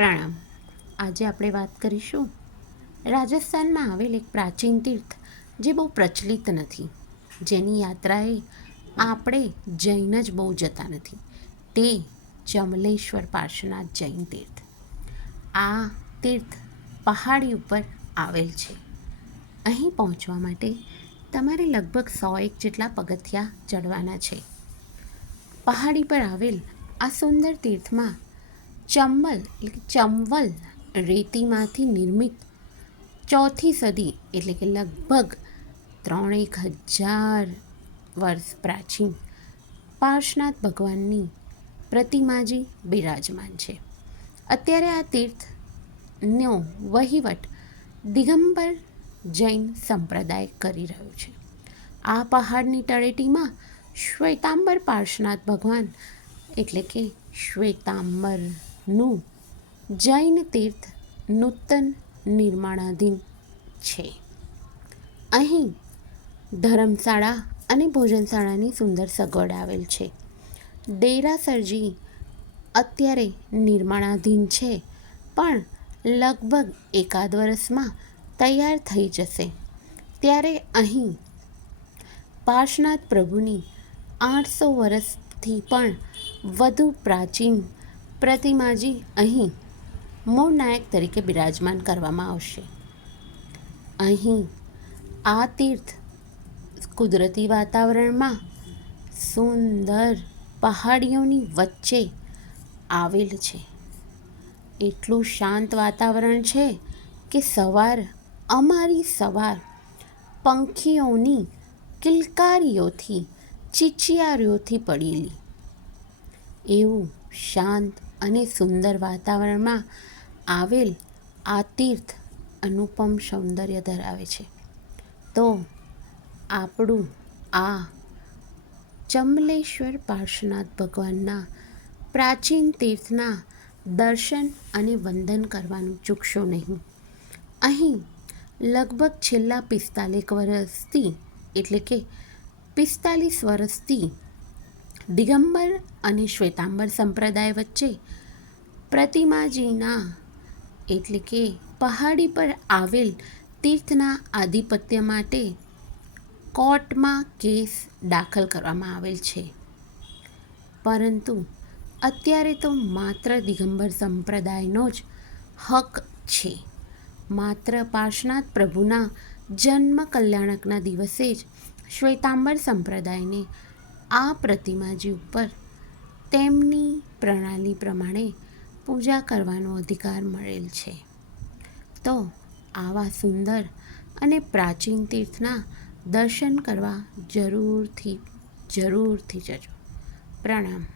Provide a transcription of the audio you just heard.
પ્રણામ. આજે આપણે વાત કરીશું રાજસ્થાનમાં આવેલ એક પ્રાચીન તીર્થ જે બહુ પ્રચલિત નથી, જેની યાત્રાએ આપણે જૈન જ બહુ જતા નથી, તે ચમલેશ્વર પાર્શ્વનાથ જૈન તીર્થ. આ તીર્થ પહાડી ઉપર આવેલ છે. અહીં પહોંચવા માટે તમારે લગભગ 101 જેટલા પગથિયાં ચડવાના છે. પહાડી પર આવેલ આ સુંદર તીર્થમાં ચંવલ રેતીમાંથી નિર્મિત 4th સદી એટલે કે લગભગ 3000 વર્ષ પ્રાચીન પાર્શ્વનાથ ભગવાનની પ્રતિમાજી બિરાજમાન છે. અત્યારે આ તીર્થનો વહીવટ દિગંબર જૈન સંપ્રદાય કરી રહ્યો છે. આ પહાડની તળેટીમાં શ્વેતાંબર પાર્શ્વનાથ ભગવાન એટલે કે શ્વેતાંબરનું જૈન તીર્થ નૂતન નિર્માણાધીન છે. અહીં ધર્મશાળા અને ભોજનશાળાની સુંદર સગવડ આવેલ છે. દેરાસરજી અત્યારે નિર્માણાધીન છે, પણ લગભગ એકાદ વર્ષમાં તૈયાર થઈ જશે. ત્યારે અહીં પાર્શ્વનાથ પ્રભુની 800 વર્ષથી પણ વધુ પ્રાચીન પ્રતિમાજી અહીં મૂળ નાયક તરીકે બિરાજમાન કરવામાં આવશે. અહીં આ તીર્થ કુદરતી વાતાવરણમાં સુંદર પહાડીઓની વચ્ચે આવેલ છે. એટલું શાંત વાતાવરણ છે કે અમારી સવાર પંખીઓની કિલકારીઓથી ચીચિયારીઓથી પડેલી એવું શાંત અને સુંદર વાતાવરણમાં આવેલ આ તીર્થ અનુપમ સૌંદર્ય ધરાવે છે. તો આપણું આ ચમલેશ્વર પાર્શ્વનાથ ભગવાનના પ્રાચીન તીર્થના દર્શન અને વંદન કરવાનું ચૂકશો નહીં. અહીં લગભગ છેલ્લા 45 વર્ષથી એટલે કે 45 વર્ષથી દિગંબર અને શ્વેતાંબર સંપ્રદાય વચ્ચે પ્રતિમાજીના એટલે કે પહાડી પર આવેલ તીર્થના આધિપત્ય માટે કોર્ટમાં કેસ દાખલ કરવામાં આવેલ છે. પરંતુ અત્યારે તો માત્ર દિગંબર સંપ્રદાયનો જ હક છે. માત્ર પાર્શ્વનાથ પ્રભુના જન્મ કલ્યાણકના દિવસે જ શ્વેતાંબર સંપ્રદાયને આ પ્રતિમાજી ઉપર તેમની પ્રણાલી પ્રમાણે પૂજા કરવાનો અધિકાર મળેલ છે. તો આવા સુંદર અને પ્રાચીન તીર્થના દર્શન કરવા જરૂરથી જજો. પ્રણામ.